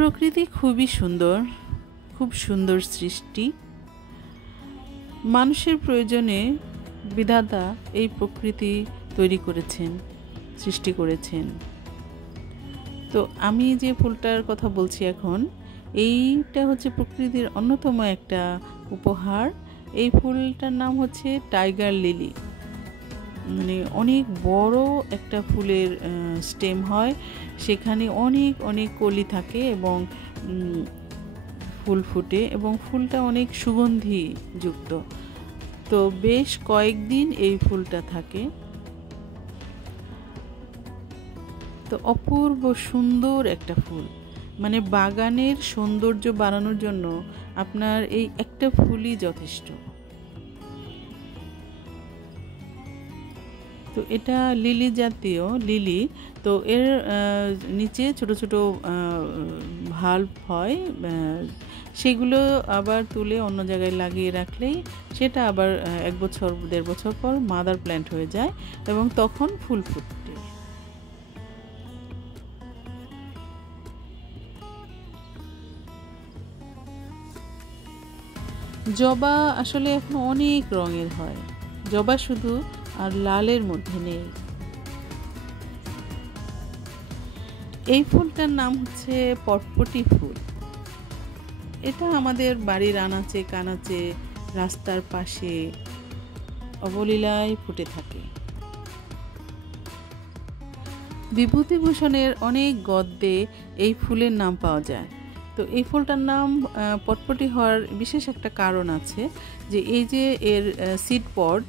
প্রকৃতি খুবই সুন্দর, খুব সুন্দর সৃষ্টি। মানুষের প্রয়োজনে বিধাতা এই প্রকৃতি তৈরি করেছেন, সৃষ্টি করেছেন। তো আমি যে ফুলটার কথা বলছি এখন, এইটা হচ্ছে প্রকৃতির অন্যতম একটা উপহার। এই ফুলটার নাম হচ্ছে টাইগার লিলি। মানে অনেক বড় একটা ফুলের স্টেম হয়, সেখানে অনেক অনেক কলি থাকে এবং ফুল ফুটে এবং ফুলটা অনেক সুগন্ধি যুক্ত। তো বেশ কয়েকদিন এই ফুলটা থাকে। তো অপূর্ব সুন্দর একটা ফুল, মানে বাগানের সৌন্দর্য বাড়ানোর জন্য আপনার এই একটা ফুলই যথেষ্ট। তো এটা লিলি জাতীয় লিলি। তো এর নিচে ছোট ছোট ভাল্ব হয়, সেগুলো আবার তুলে অন্য জায়গায় লাগিয়ে রাখলেই সেটা আবার 1 বছর 1.5 বছর পর মাদার প্ল্যান্ট হয়ে যায় এবং তখন ফুল ফুটে। জবা আসলে এখন অনেক রঙের হয়, জবা শুধু আর লালের মধ্যে নেই। এই ফুলটার নাম হচ্ছে পটপটি ফুল। এটা আমাদের বাড়ির আনাচে কানাচে, রাস্তার পাশে অবলীলায় ফুটে থাকে। বিভূতিভূষণের অনেক গদ্যে এই ফুলের নাম পাওয়া যায়। তো এই ফুলটার নাম পটপটি হওয়ার বিশেষ একটা কারণ আছে, যে এই যে এর সিড পড,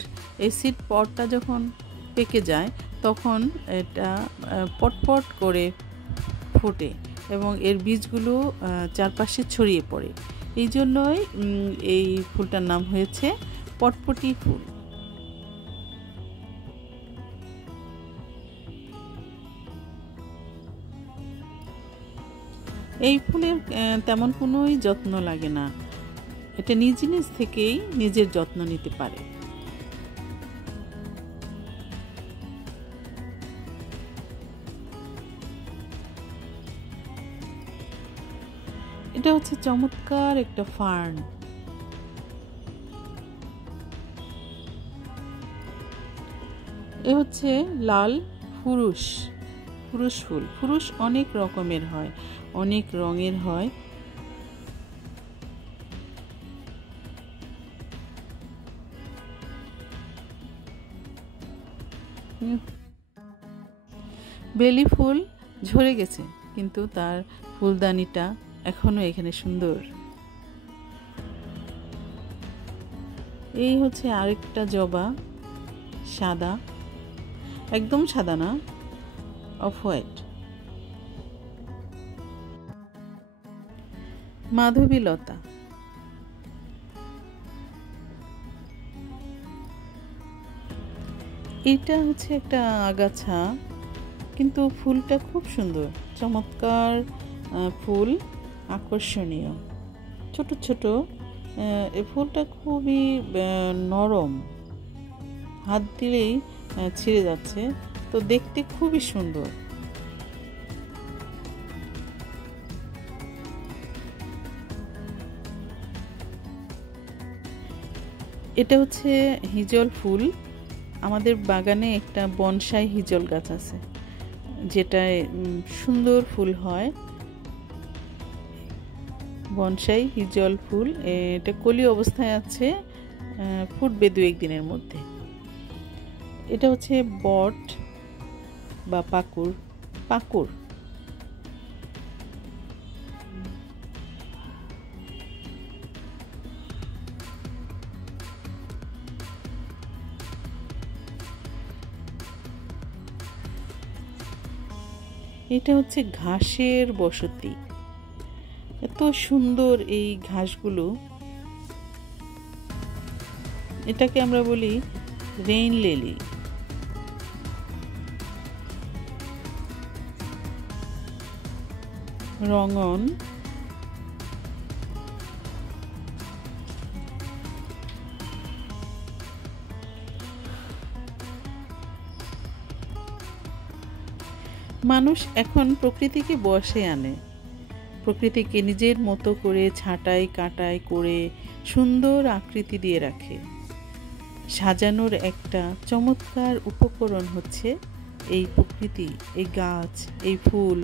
এই সিড পডটা যখন পেকে যায় তখন এটা পটপট করে ফোটে এবং এর বীজগুলো চারপাশে ছড়িয়ে পড়ে। এই জন্যই এই ফুলটার নাম হয়েছে পটপটি ফুল। এই ফুলের তেমন কোনোই যত্ন লাগে না, এটা নিজ নিজ থেকেই নিজের যত্ন নিতে পারে। এটা হচ্ছে চমৎকার একটা ফার্ন। এ হচ্ছে লাল ফুরুষ ফুল। ফুরুষ অনেক রকমের হয়, অনেক রঙের হয়। বেলি ফুল ঝরে গেছে, কিন্তু তার ফুলদানিটা এখনো এখানে সুন্দর। এই হচ্ছে আরেকটা জবা, সাদা, একদম সাদা না, অফ হোয়াইট। মাধবীলতা। এটা হচ্ছে একটা আগাছা, কিন্তু ফুলটা খুব সুন্দর, চমৎকার ফুল, আকর্ষণীয়, ছোট ছোট। এই ফুলটা খুবই নরম, হাত দিলেই ছিঁড়ে যাচ্ছে, তো দেখতে খুবই সুন্দর। এটা হচ্ছে হিজল ফুল। আমাদের বাগানে একটা বনসাই হিজল গাছ আছে, যেটায় সুন্দর ফুল হয়। বনসাই হিজল ফুল, এটা কলি অবস্থায় আছে, ফুটবে 2-1 দিনের মধ্যে। এটা হচ্ছে বট বা পাকুর। এটা হচ্ছে ঘাসের বসতি, এত সুন্দর এই ঘাসগুলো। এটাকে আমরা বলি রেইন লিলি। রঙন, মানুষ এখন প্রকৃতিকে বশে আনে, প্রকৃতিকে নিজের মতো করে ছাঁটাই কাটাই করে সুন্দর আকৃতি দিয়ে রাখে। সাজানোর একটা চমৎকার উপকরণ হচ্ছে এই প্রকৃতি, এই গাছ, এই ফুল,